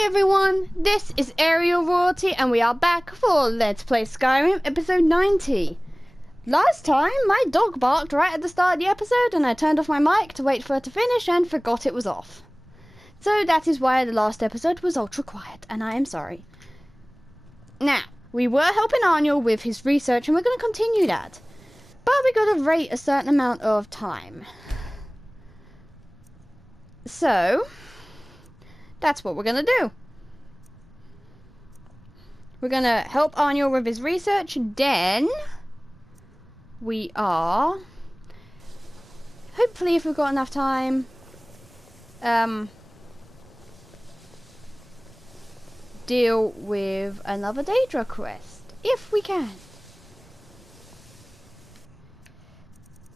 Hey everyone, this is Ariel Royalty and we are back for Let's Play Skyrim episode 90. Last time my dog barked right at the start of the episode and I turned off my mic to wait for her to finish and forgot it was off. So that is why the last episode was ultra quiet and I am sorry. Now, we were helping Arniel with his research and we're going to continue that. But we got to wait a certain amount of time. So that's what we're going to do. We're going to help Arniel with his research. Then we are, hopefully if we've got enough time, deal with another Daedric quest. If we can.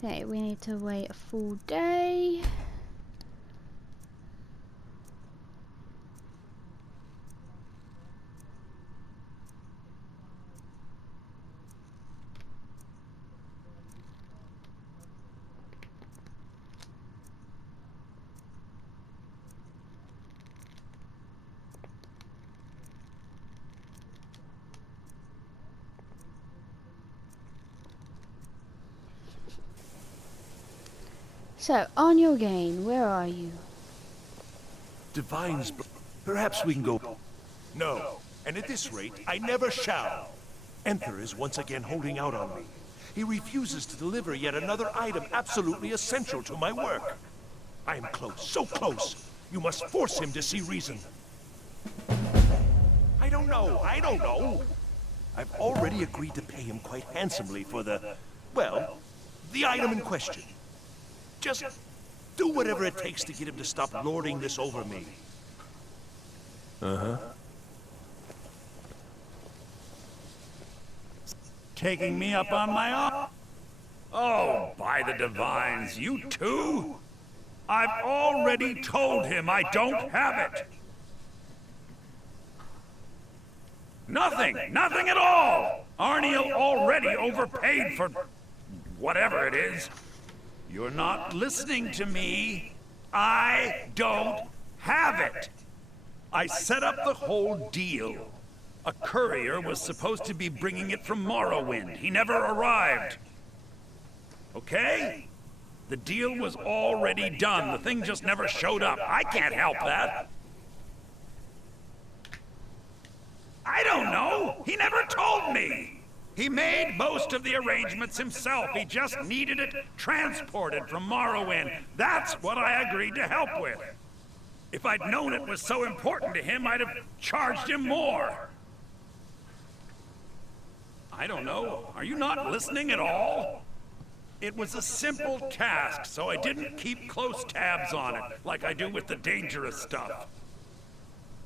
Okay, we need to wait a full day. So, Arniel Gain, where are you? Divines, perhaps we can go. No, and at this rate, I never shall. Enter is once again holding out on me. He refuses to deliver yet another item absolutely essential to my work. I am close, so close. You must force him to see reason. I don't know. I've already agreed to pay him quite handsomely for the item in question. Just do whatever it takes to get him to stop lording this over me. Taking me up on my offer? Oh, by the divines, you too? I've already told him I don't have it. Nothing at all. Arniel already overpaid for whatever it is. You're not listening to me. I don't have it. I set up the whole deal. A courier was supposed to be bringing it from Morrowind. He never arrived. Okay? The deal was already done. The thing just never showed up. I can't help that. I don't know. He never told me. He made most of the arrangements himself. He just needed it transported from Morrowind. That's what I agreed to help with. If I'd known it was so important to him, I'd have charged him more. I don't know. Are you not listening at all? It was a simple task, so I didn't keep close tabs on it, like I do with the dangerous stuff.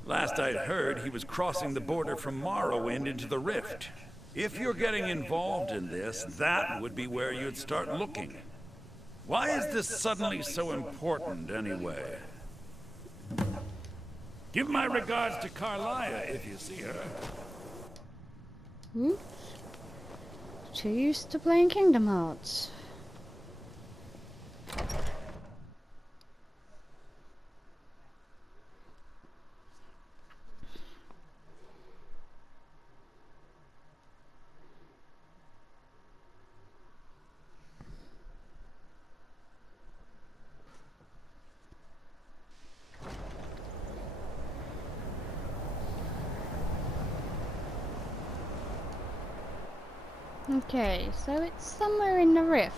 Last I'd heard, he was crossing the border from Morrowind into the Rift. If you're getting involved in this, that would be where you'd start looking. Why is this suddenly so important, anyway? Give my regards to Carlia if you see her. Oops. Too used to playing Kingdom Hearts. Okay, so it's somewhere in the rift.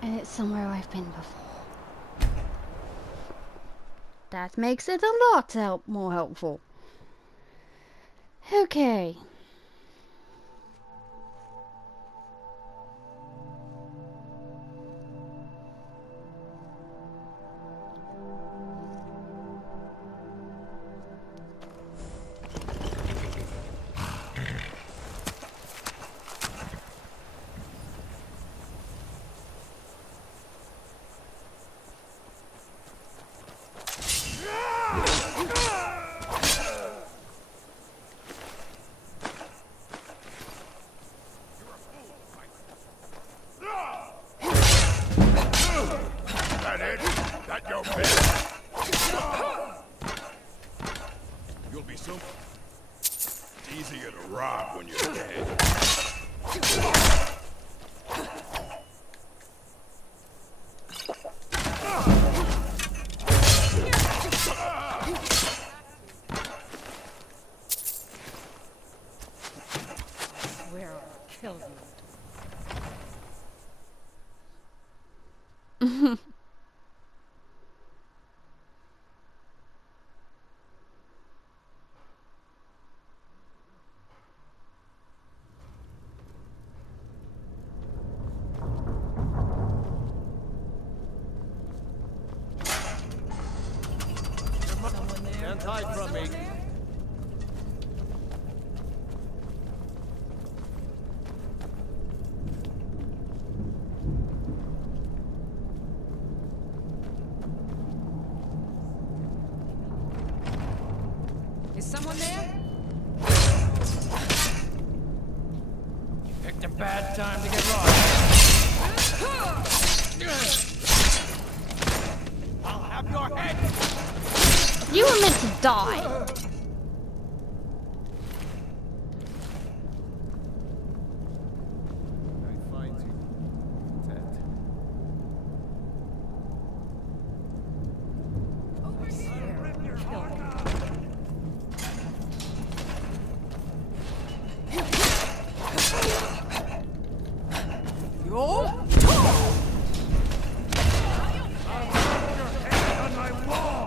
And it's somewhere I've been before. That makes it a lot more helpful. Okay. kills you. Can't hide from me. Is someone there? Picked a bad time to get lost. I'll have your head. You were meant to die. I find you dead. On my wall!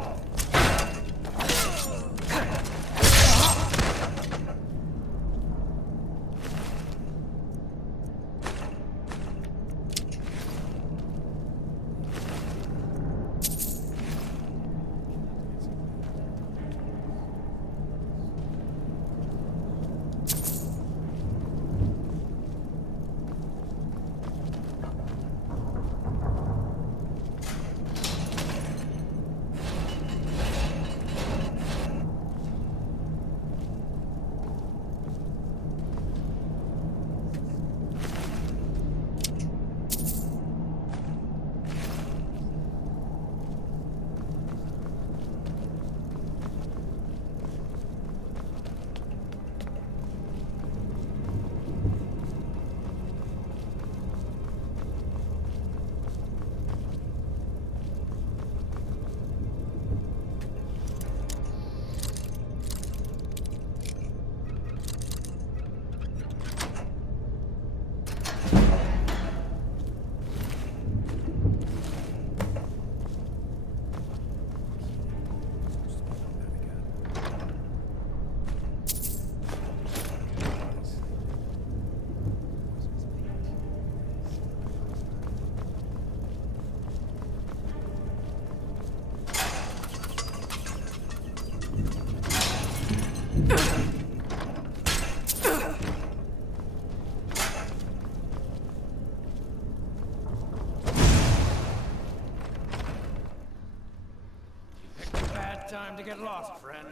Time to get lost, friend.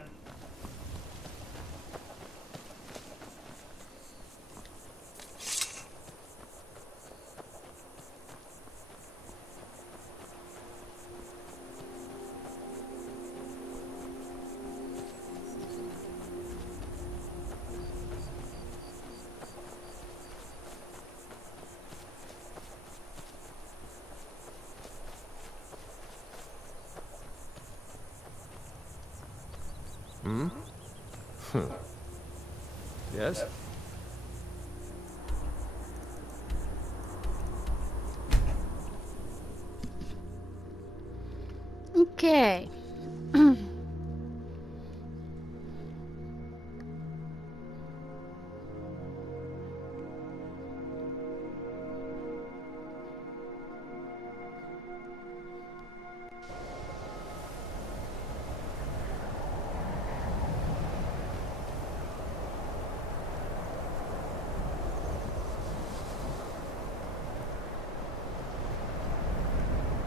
Yes? Okay.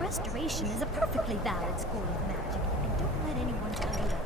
Restoration is a perfectly valid school of magic, and don't let anyone tell you otherwise.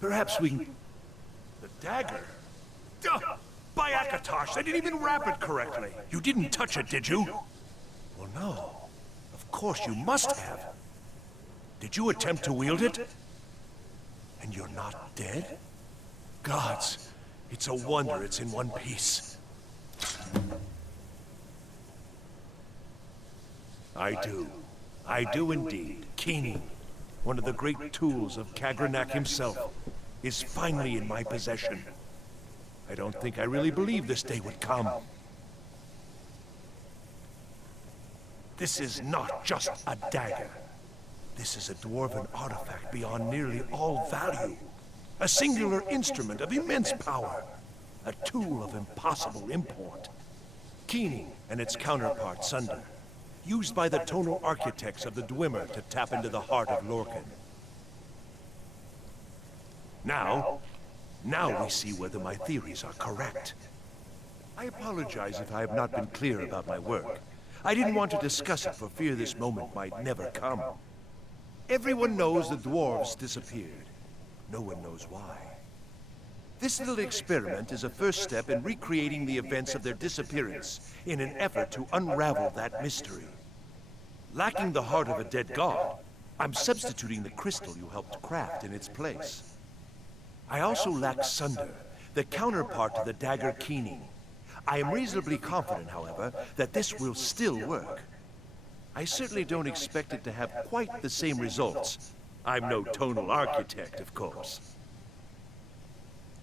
Perhaps we can... The dagger? Duh! By my Akatosh. They didn't even wrap it correctly. You didn't touch it, did you? Well, no. Of course you must have. Did you attempt to wield it? And you're not dead? Gods, it's a wonder it's in one piece. I do indeed. Keening, one of the great tools of Kagranak himself, is finally in my possession. I don't think I really believed this day would come. This is not just a dagger. This is a dwarven artifact beyond nearly all value. A singular instrument of immense power. A tool of impossible import. Keening and its counterpart, Sunder, used by the tonal architects of the Dwemer to tap into the heart of Lorcan. Now we see whether my theories are correct. I apologize if I have not been clear about my work. I didn't want to discuss it for fear this moment might never come. Everyone knows the dwarves disappeared. No one knows why. This little experiment is a first step in recreating the events of their disappearance in an effort to unravel that mystery. Lacking the heart of a dead god, I'm substituting the crystal you helped craft in its place. I also lack Sunder, the counterpart to the dagger Keening. I am reasonably confident, however, that this will still work. I certainly don't expect it to have quite the same results. I'm no tonal architect, of course.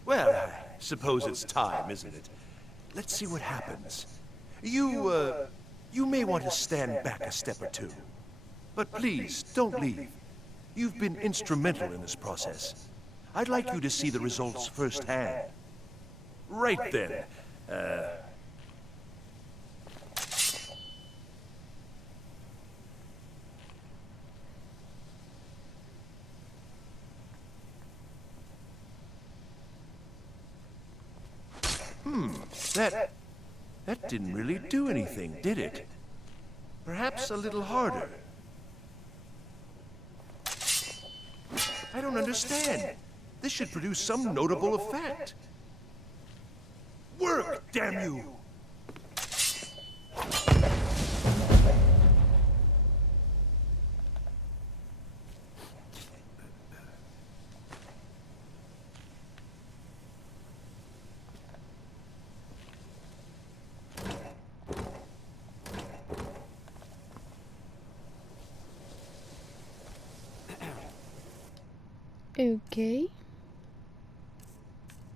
Well, I suppose it's time, isn't it? Let's see what happens. You may want to stand back a step or two. But please, don't leave. You've been instrumental in this process. I'd like you to see the results firsthand. Right then. That didn't really do anything, did it? Perhaps a little harder. I don't understand. This should produce some notable effect. Work, damn you! Okay.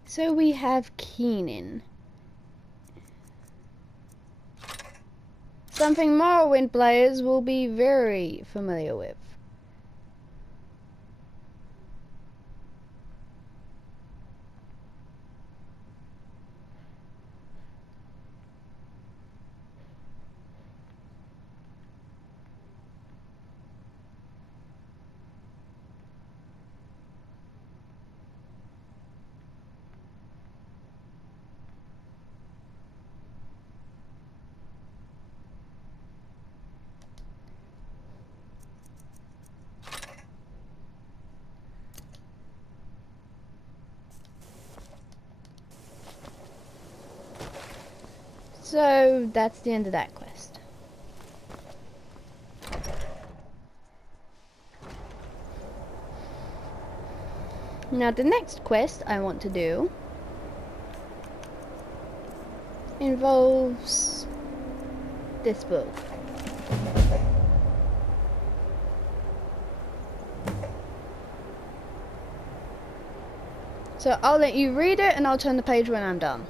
So we have Keening. Something Morrowind players will be very familiar with. So that's the end of that quest. Now the next quest I want to do involves this book. So I'll let you read it and I'll turn the page when I'm done.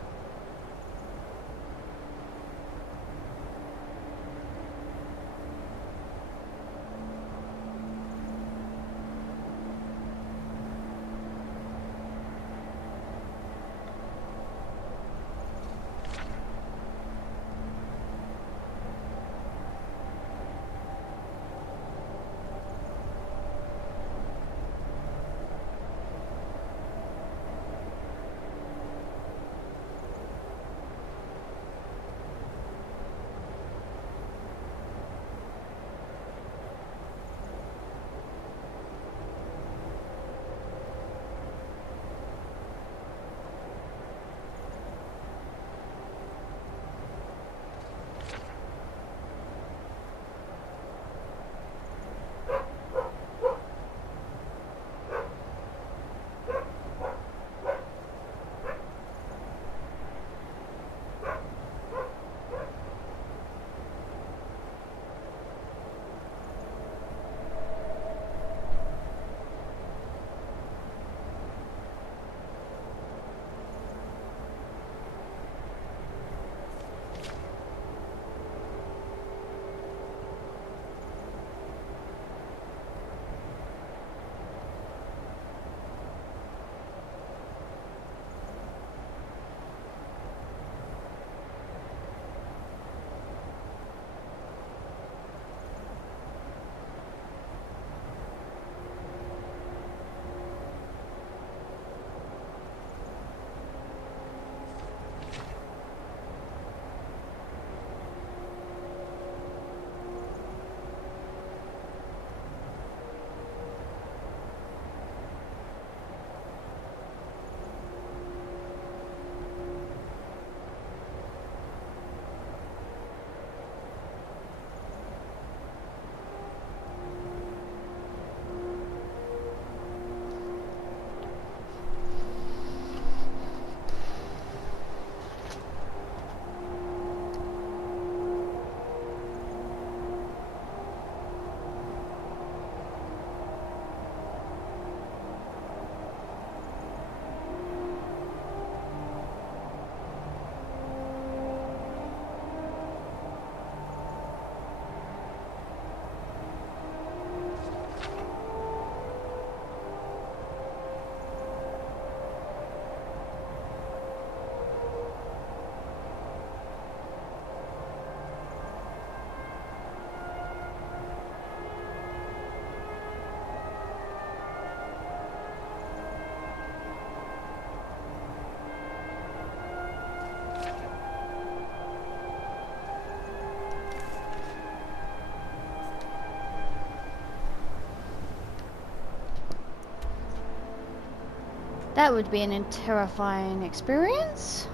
That would be an terrifying experience.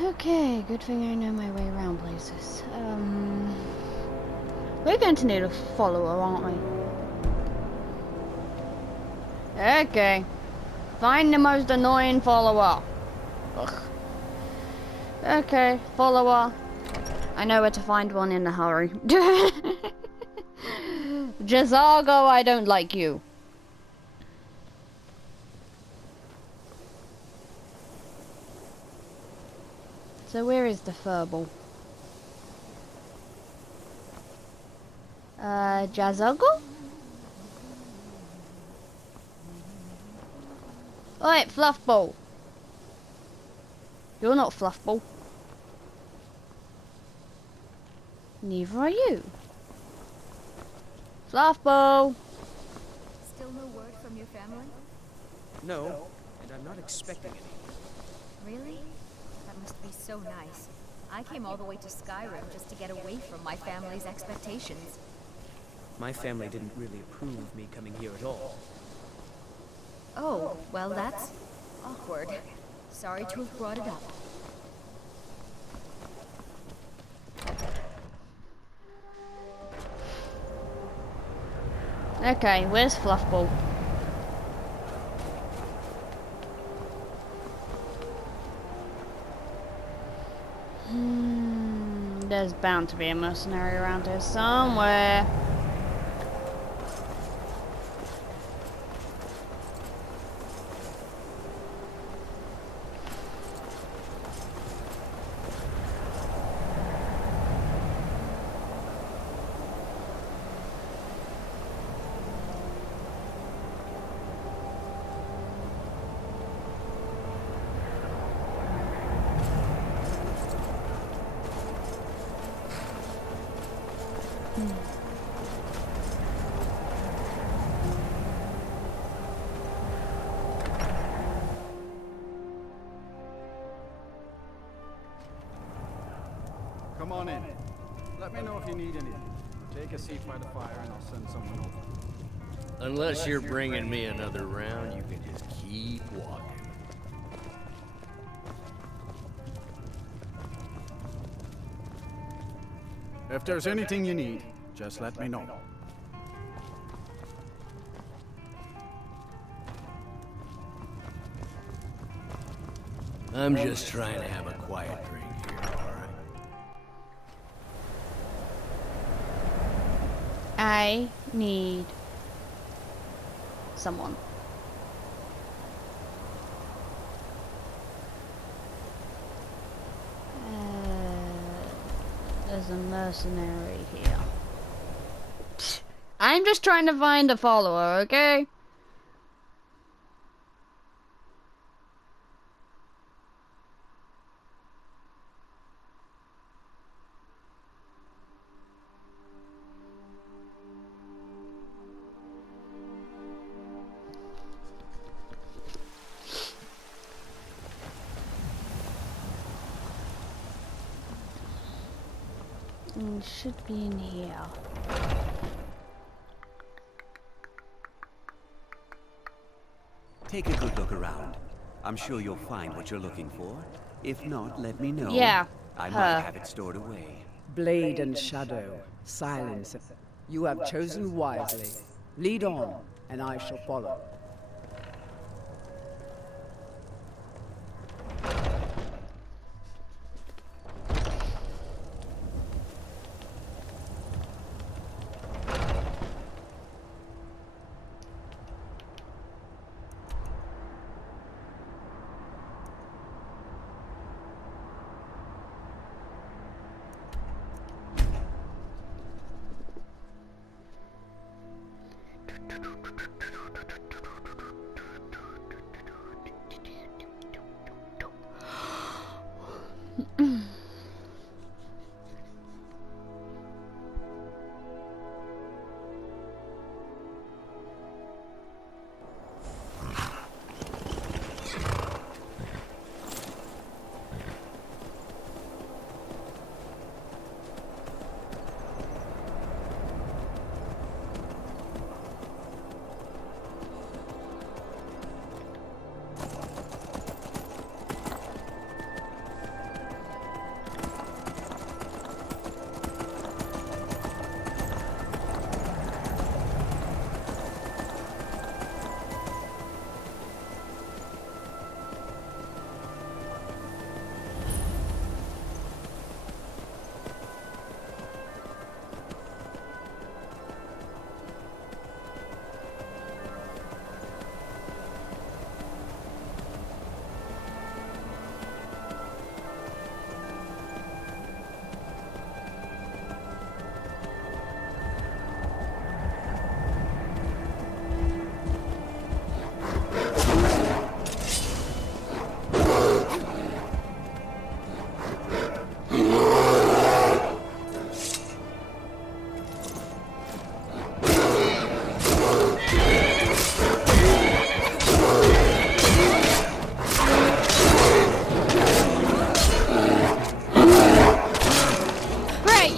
Okay, good thing I know my way around places. We're going to need a follower, aren't we? Okay. Find the most annoying follower. Ugh. Okay, follower. I know where to find one in a hurry. Jazago, I don't like you. So where is the furball? Jazago? Alright, Fluffball. You're not Fluffball. Neither are you. Fluffball! Still no word from your family? No, and I'm not expecting any. Really? That must be so nice. I came all the way to Skyrim just to get away from my family's expectations. My family didn't really approve of me coming here at all. Oh, well that's awkward. Sorry to have brought it up. Okay, where's Fluffball? There's bound to be a mercenary around here somewhere. Come on in. Let me know if you need anything. Take a seat by the fire and I'll send someone over. Unless you're bringing me another round, you can just keep walking. If there's anything you need, just let me know. I'm just trying to have a quiet drink here, alright? I need someone. There's a mercenary here. I'm just trying to find a follower, okay? It should be in here. Take a good look around. I'm sure you'll find what you're looking for. If not, let me know. Yeah, I her. might have it stored away. Blade and shadow, silence. You have chosen wisely. Lead on, and I shall follow.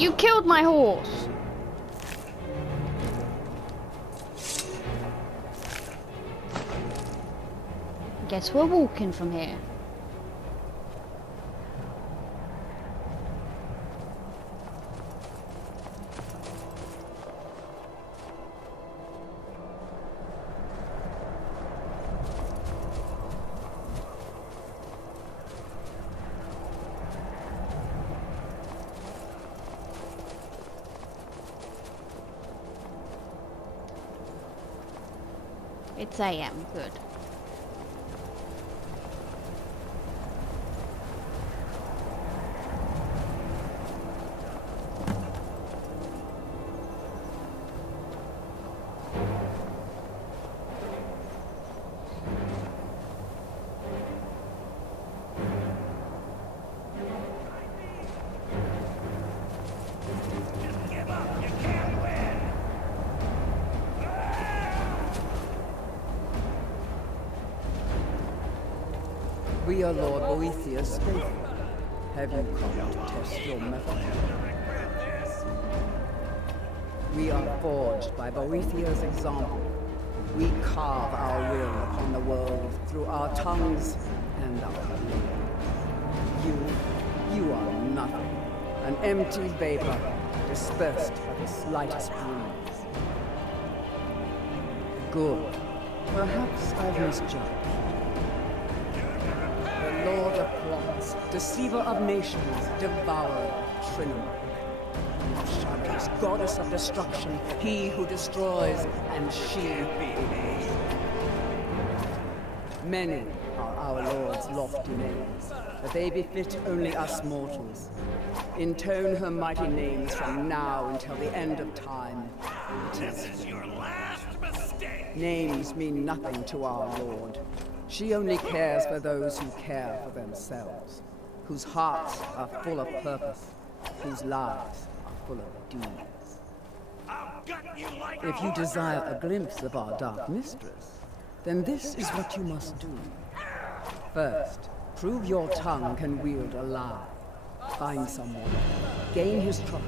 You killed my horse! Guess we're walking from here. It's AM, good. We are Lord Boethiah's faithful. Have you come to test your mettle? We are forged by Boethiah's example. We carve our will upon the world through our tongues and our labor. You are nothing. An empty vapor, dispersed by the slightest breeze. Good. Perhaps I've misjudged. The Lord of Plots, deceiver of nations, devourer, Trinum. Shadows, goddess of destruction, he who destroys, and she who obeys. Many are our Lord's lofty names, but they befit only us mortals. Intone her mighty names from now until the end of time. This is your last mistake. Names mean nothing to our Lord. She only cares for those who care for themselves, whose hearts are full of purpose, whose lives are full of deeds. I'll gut you like If you desire a glimpse of our dark mistress, then this is what you must do. First, prove your tongue can wield a lie. Find someone, gain his trust,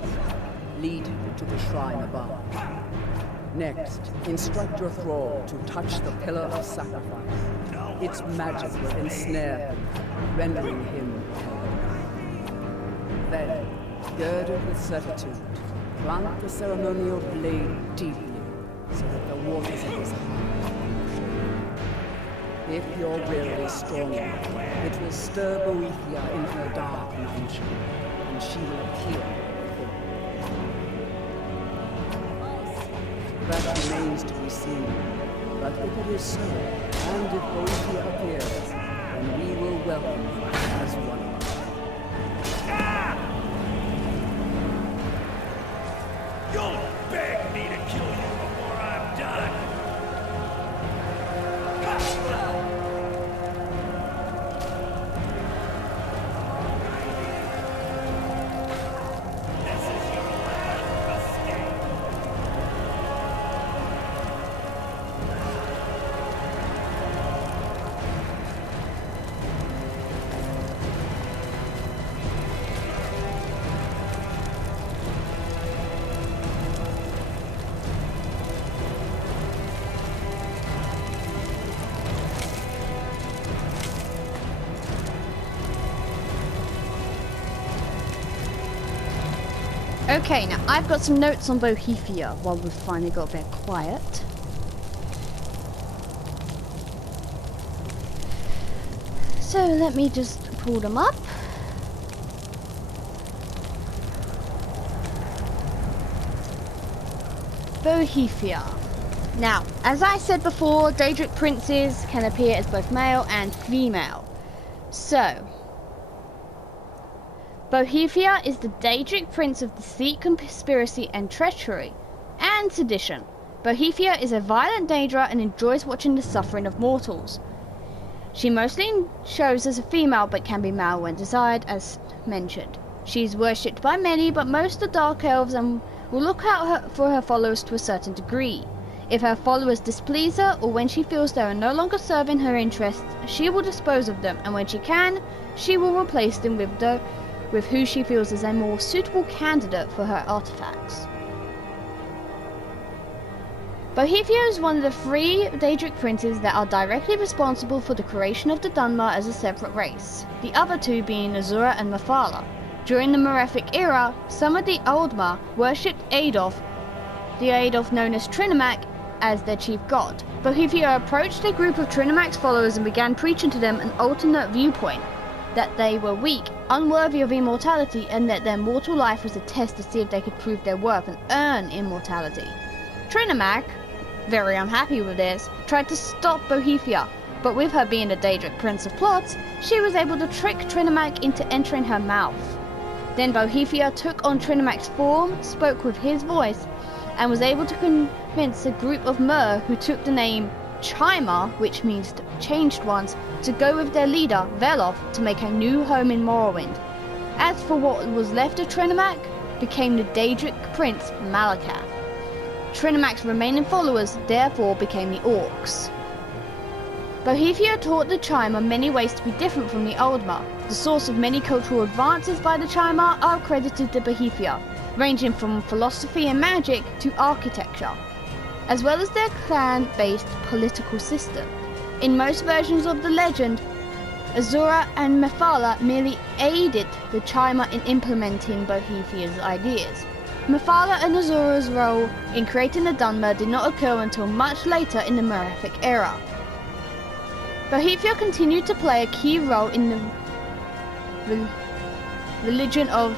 lead him to the shrine above. Next, instruct your thrall to touch the pillar of sacrifice. Its magic will ensnare him, rendering him helpless. Then, girded with certitude, plant the ceremonial blade deeply, so that the waters of his heart If your will is strong enough, it will stir Boethia in her dark mansion, and she will appear before you. That remains to be seen. But if it is so, and if Boethia appears, then we will welcome her as one of us. You'll beg me to kill you before I'm done. This is your last mistake. Okay, now I've got some notes on Boethia while we've finally got a bit quiet. So let me just pull them up. Boethia. Now, as I said before, Daedric princes can appear as both male and female. So, Boethia is the Daedric prince of deceit, conspiracy, and treachery, and sedition. Boethia is a violent Daedra and enjoys watching the suffering of mortals. She mostly shows as a female, but can be male when desired, as mentioned. She is worshipped by many, but most are dark elves and will look out for her followers to a certain degree. If her followers displease her, or when she feels they are no longer serving her interests, she will dispose of them, and when she can, she will replace them with with who she feels is a more suitable candidate for her artifacts. Boethiah is one of the 3 Daedric princes that are directly responsible for the creation of the Dunmer as a separate race, the other 2 being Azura and Mephala. During the Malefic era, some of the Aldmer worshipped Adolf, the Adolf known as Trinimac, as their chief god. Boethiah approached a group of Trinimac's followers and began preaching to them an alternate viewpoint, that they were weak, unworthy of immortality, and that their mortal life was a test to see if they could prove their worth and earn immortality. Trinimac, very unhappy with this, tried to stop Boethiah, but with her being the Daedric Prince of Plots, she was able to trick Trinimac into entering her mouth. Then Boethiah took on Trinimac's form, spoke with his voice, and was able to convince a group of Mer who took the name Chimar, which means changed ones, to go with their leader, Veloth, to make a new home in Morrowind. As for what was left of Trinimac, became the Daedric Prince Malakath. Trinimac's remaining followers therefore became the Orcs. Boethiah taught the Chimar many ways to be different from the Aldmer. The source of many cultural advances by the Chimar are credited to Boethiah, ranging from philosophy and magic to architecture, as well as their clan-based political system. In most versions of the legend, Azura and Mephala merely aided the Chimar in implementing Boethiah's ideas. Mephala and Azura's role in creating the Dunmer did not occur until much later in the Malefic era. Boethiah continued to play a key role in the religion of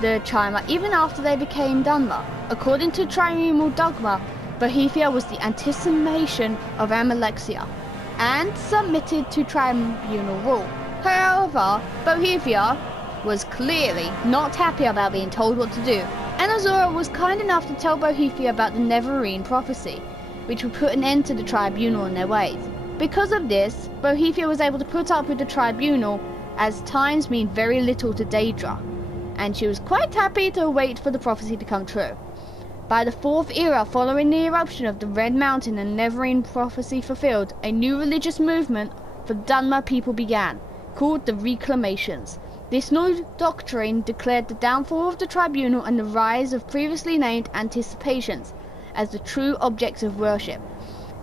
the Chimar even after they became Dunmer. According to tribunal dogma, Boethiah was the anticipation of Amalexia and submitted to tribunal rule. However, Boethiah was clearly not happy about being told what to do, and Azura was kind enough to tell Boethiah about the Neverine prophecy, which would put an end to the tribunal and their ways. Because of this, Boethiah was able to put up with the tribunal, as times mean very little to Daedra, and she was quite happy to wait for the prophecy to come true. By the 4th era following the eruption of the Red Mountain and Neverine prophecy fulfilled, a new religious movement for Dunmer people began, called the Reclamations. This new doctrine declared the downfall of the tribunal and the rise of previously named anticipations as the true objects of worship.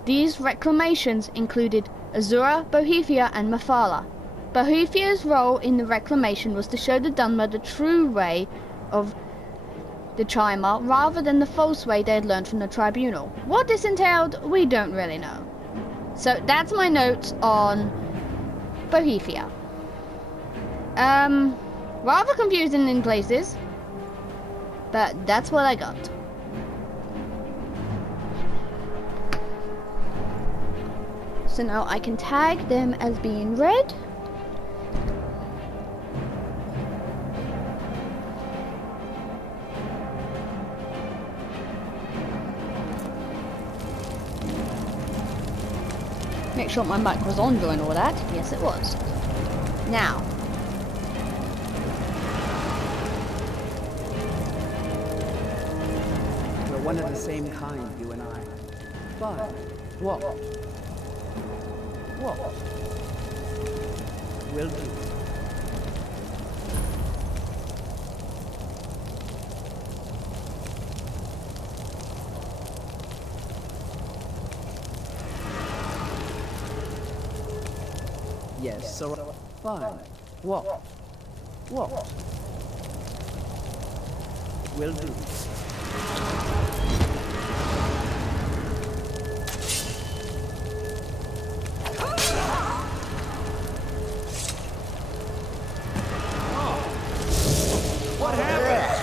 These reclamations included Azura, Boethiah, and Mephala. Boethiah's role in the reclamation was to show the Dunmer the true way of the Chimar rather than the false way they had learned from the tribunal. What this entailed, we don't really know. So that's my notes on Boethiah. Rather confusing in places, but that's what I got. So now I can tag them as being read. Make sure my mic was on during all that. Yes, it was. Now. We're one of the same kind, you and I. But what? What? Will do. Yes, sir. Fine. What? What? Will do. What happened?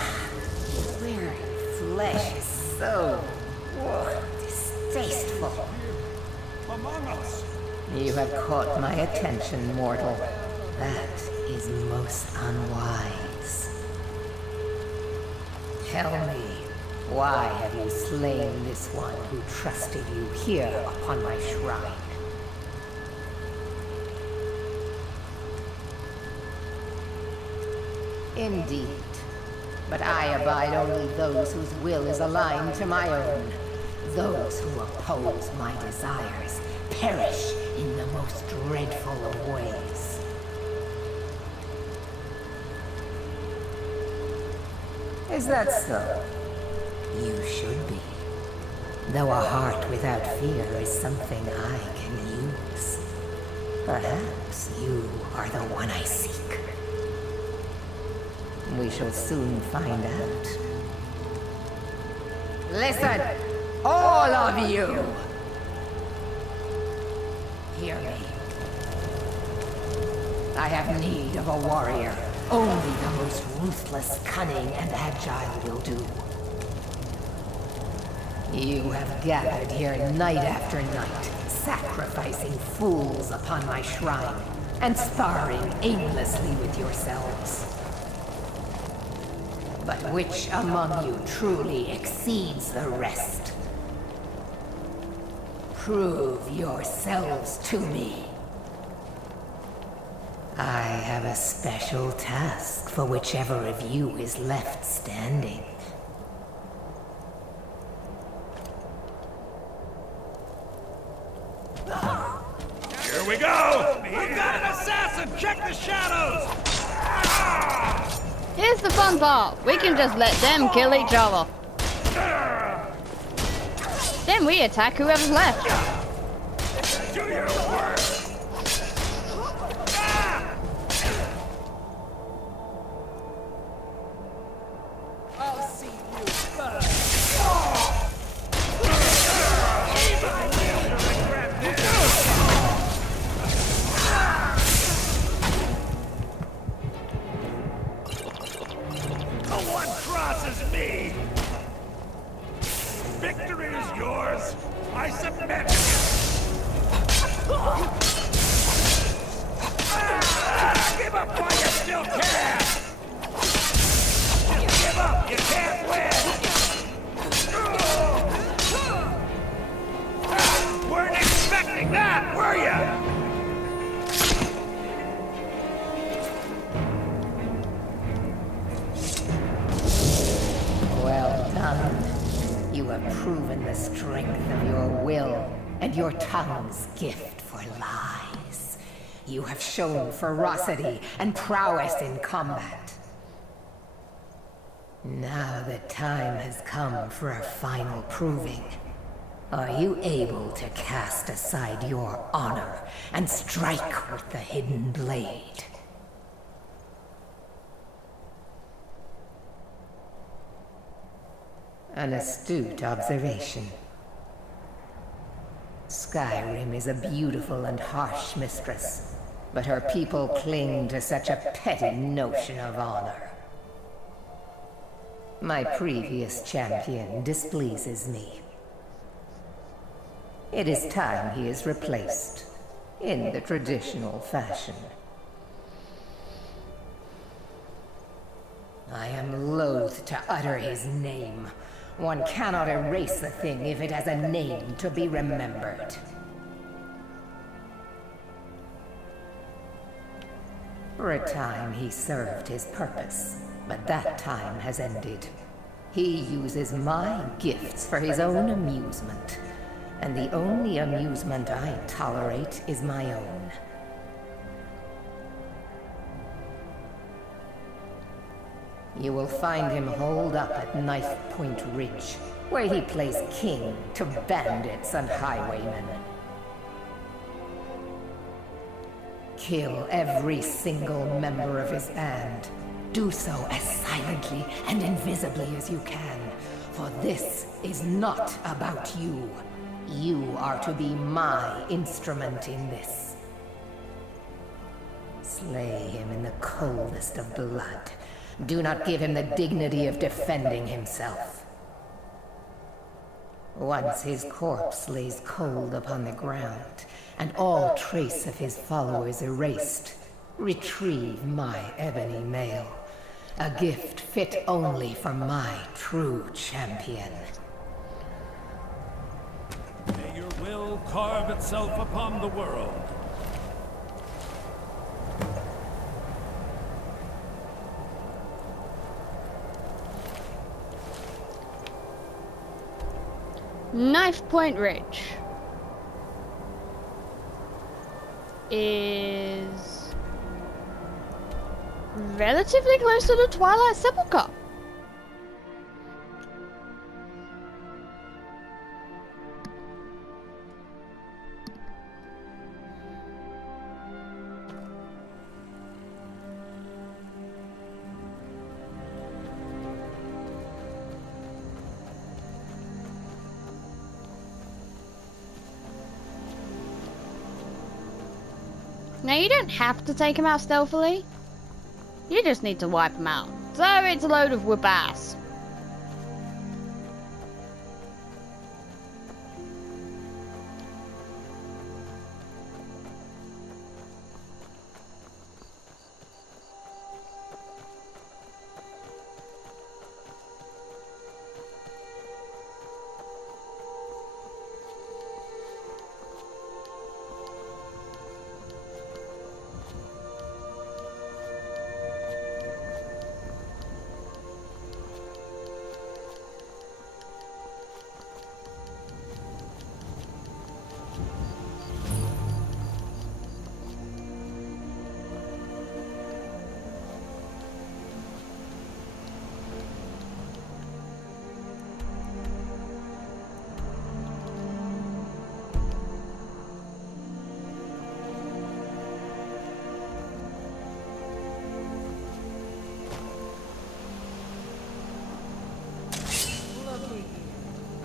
Weird flesh is so distasteful. Among us. You have caught my attention, mortal. That is most unwise. Tell me, why have you slain this one who trusted you here upon my shrine? Indeed. But I abide only those whose will is aligned to my own. Those who oppose my desires perish in the most dreadful of ways. Is that so? You should be. Though a heart without fear is something I can use. Perhaps you are the one I seek. We shall soon find out. Listen, all of you! Hear me. I have need of a warrior. Only the most ruthless, cunning, and agile will do. You have gathered here night after night, sacrificing fools upon my shrine, and sparring aimlessly with yourselves. But which among you truly exceeds the rest? Prove yourselves to me. I have a special task for whichever of you is left standing. Here we go! We've got an assassin! Check the shadows! Here's the fun part. We can just let them kill each other. Then we attack whoever's left. Do your work! I'll see you first. No one crosses me! Victory is yours! I submit! Give up while you still can! Just give up! You can't win! Weren't expecting that, were ya? Well done. You have proven the strength of your will and your tongue's gift for lies. You have shown ferocity and prowess in combat. Now the time has come for a final proving. Are you able to cast aside your honor and strike with the hidden blade? An astute observation. Skyrim is a beautiful and harsh mistress, but her people cling to such a petty notion of honor. My previous champion displeases me. It is time he is replaced, in the traditional fashion. I am loath to utter his name. One cannot erase a thing if it has a name to be remembered. For a time he served his purpose, but that time has ended. He uses my gifts for his own amusement, and the only amusement I tolerate is my own. You will find him holed up at Knife Point Ridge, where he plays king to bandits and highwaymen. Kill every single member of his band. Do so as silently and invisibly as you can, for this is not about you. You are to be my instrument in this. Slay him in the coldest of blood. Do not give him the dignity of defending himself. Once his corpse lays cold upon the ground, and all trace of his followers erased, retrieve my ebony mail, a gift fit only for my true champion. May your will carve itself upon the world. Knife Point Ridge is relatively close to the Twilight Sepulchre. Now you don't have to take him out stealthily. You just need to wipe him out. So it's a load of whip ass.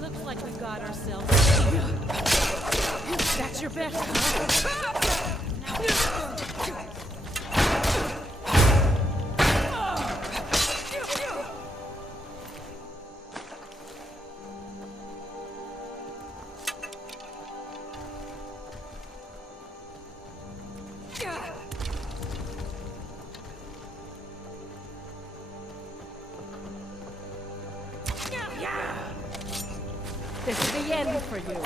Looks like we got ourselves. That's your best. This is the end for you.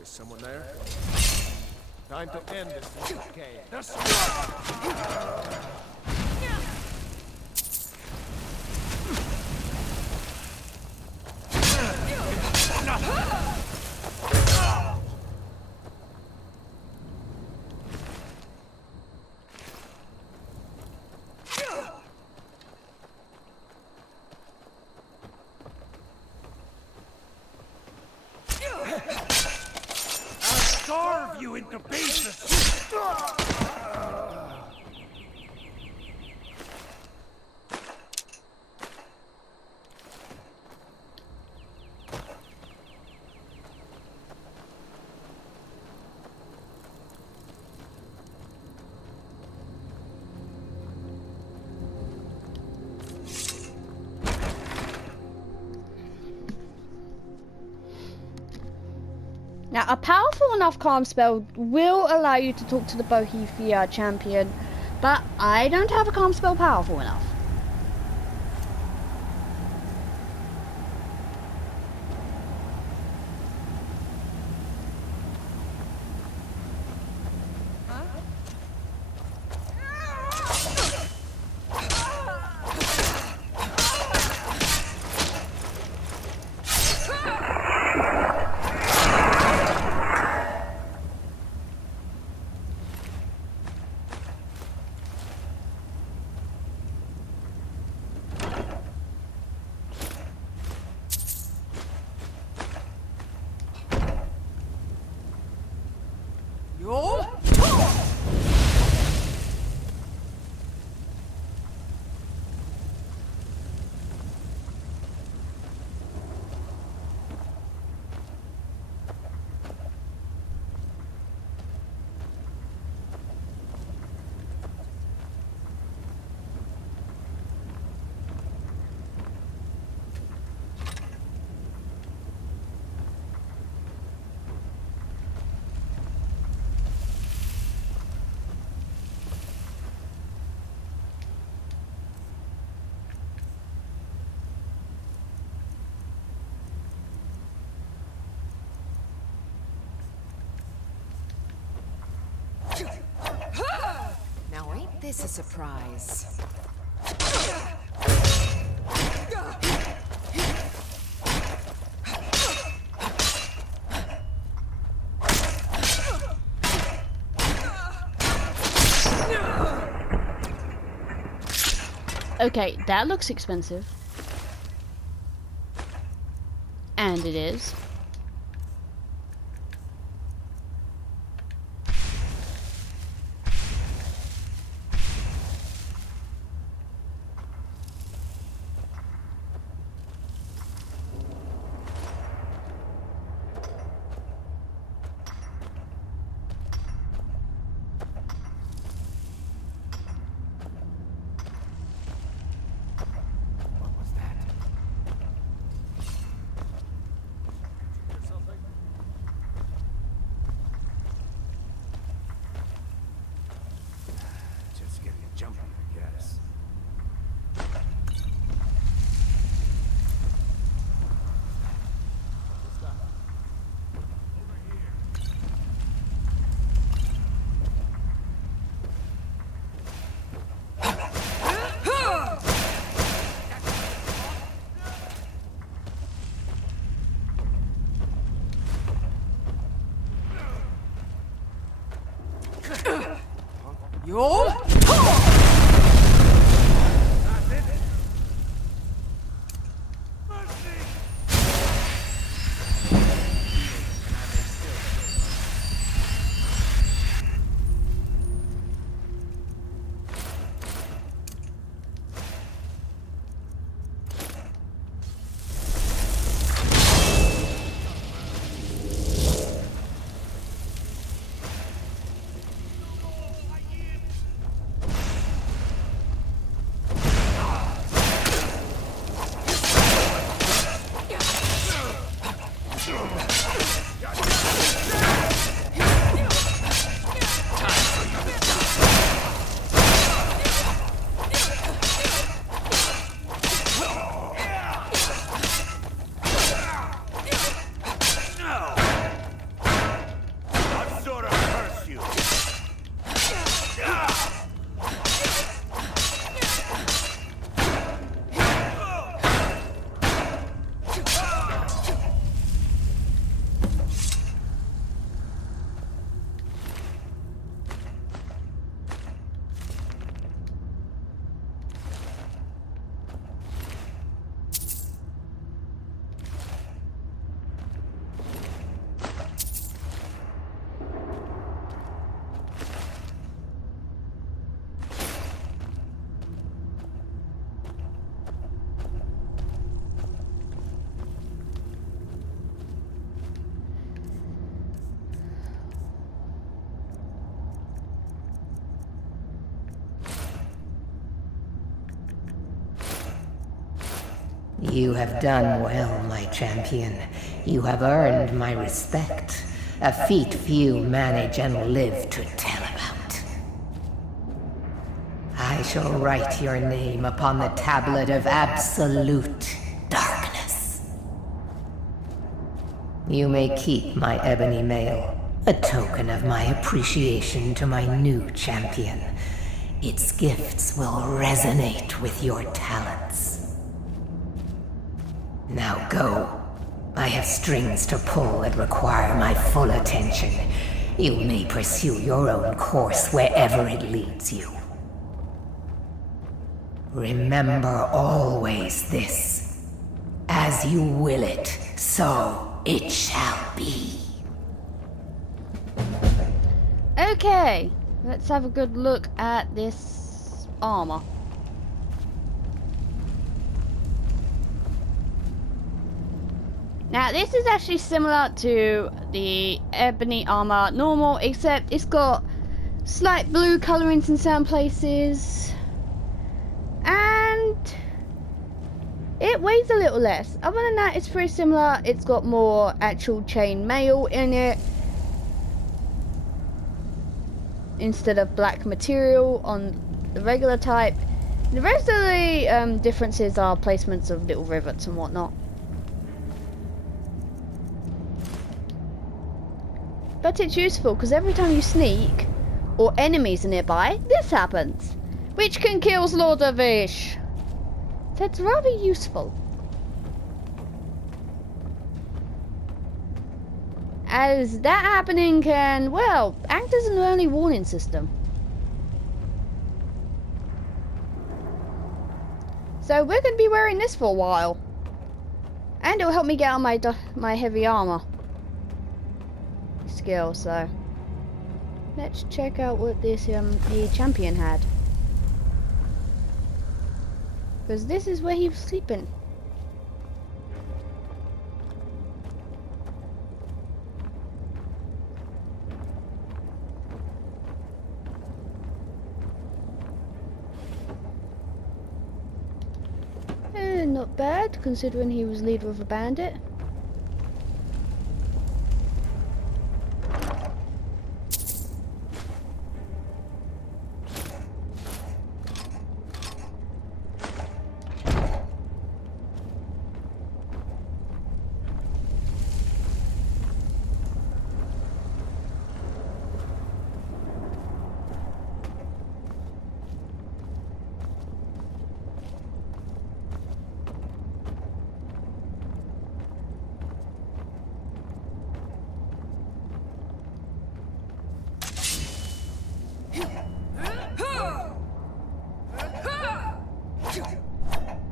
Is someone there? Time to end this game. That's starve you into basis! Now, a powerful enough calm spell will allow you to talk to the Boethiah champion, but I don't have a calm spell powerful enough. Now ain't this a surprise? Okay, that looks expensive. And it is. You have done well, my champion. You have earned my respect, a feat few manage and live to tell about. I shall write your name upon the tablet of absolute darkness. You may keep my ebony mail, a token of my appreciation to my new champion. Its gifts will resonate with your talents. Now go. I have strings to pull that require my full attention. You may pursue your own course wherever it leads you. Remember always this. As you will it, so it shall be. Okay, let's have a good look at this armor. Now this is actually similar to the ebony armor normal, except it's got slight blue colorings in some places and it weighs a little less. Other than that, it's pretty similar. It's got more actual chain mail in it instead of black material on the regular type. The rest of the differences are placements of little rivets and whatnot. But it's useful because every time you sneak or enemies are nearby, this happens, which can kill Slaughterfish. So it's rather useful. As that happening can, well, act as an early warning system. So we're going to be wearing this for a while. And it'll help me get on my heavy armor skill, so let's check out what this the champion had, because this is where he was sleeping. Not bad considering he was leader of a bandit.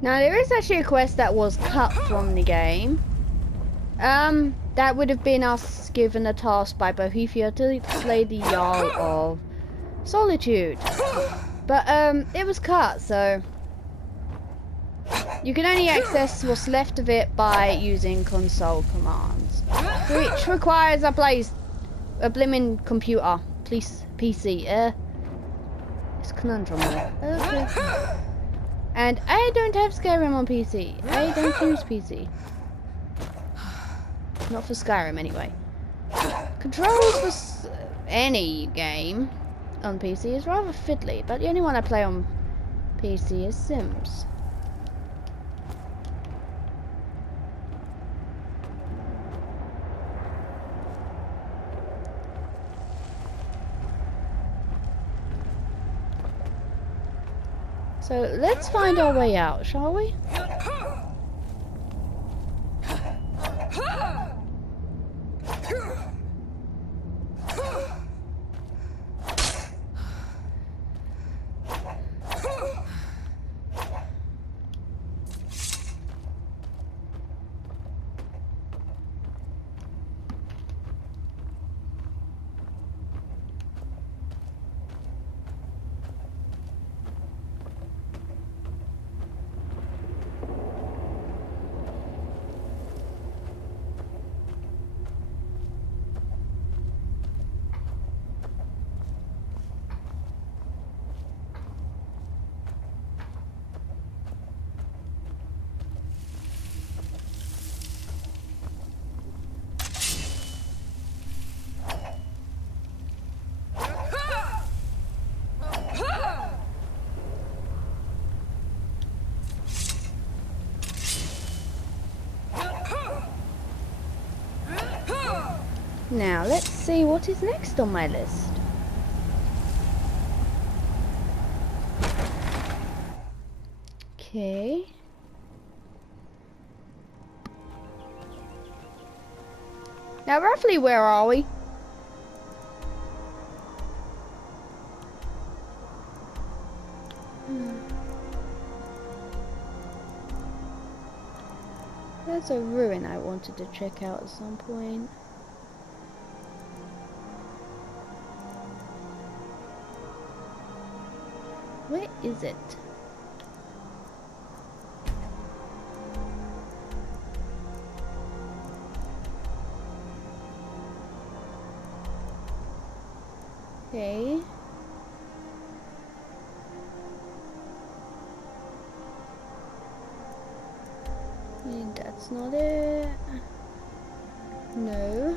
Now there is actually a quest that was cut from the game. That would have been us given a task by Boethiah to slay the Jarl of Solitude. But it was cut, so you can only access what's left of it by using console commands, which requires a blimmin' computer, please PC. It's conundrum there. Okay. And I don't have Skyrim on PC. I don't use PC. Not for Skyrim anyway. Controls for any game on PC is rather fiddly, but the only one I play on PC is Sims. So let's find our way out, shall we? Now, let's see what is next on my list. Okay. Now, roughly where are we? There's a ruin I wanted to check out at some point. Where is it? Okay. That's not it. No.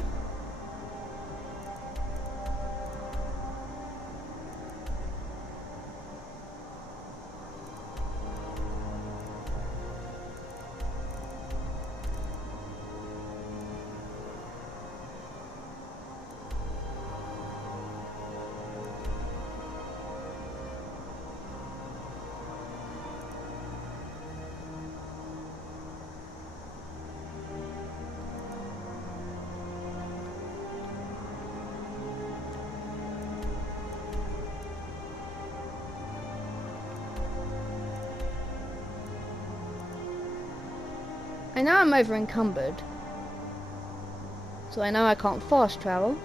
I know I'm over encumbered, so I know I can't fast travel.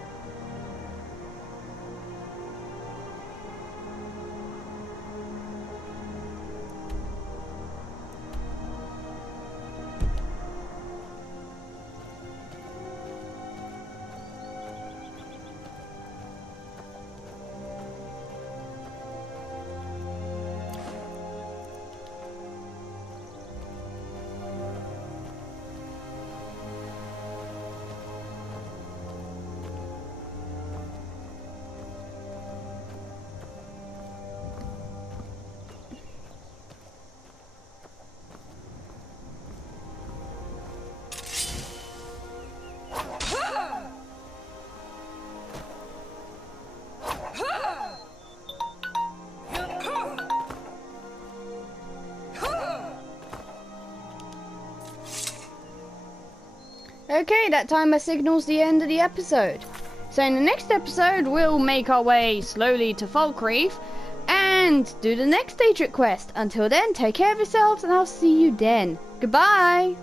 Okay, that timer signals the end of the episode. So in the next episode, we'll make our way slowly to Falkreath and do the next Daedric quest. Until then, take care of yourselves and I'll see you then. Goodbye!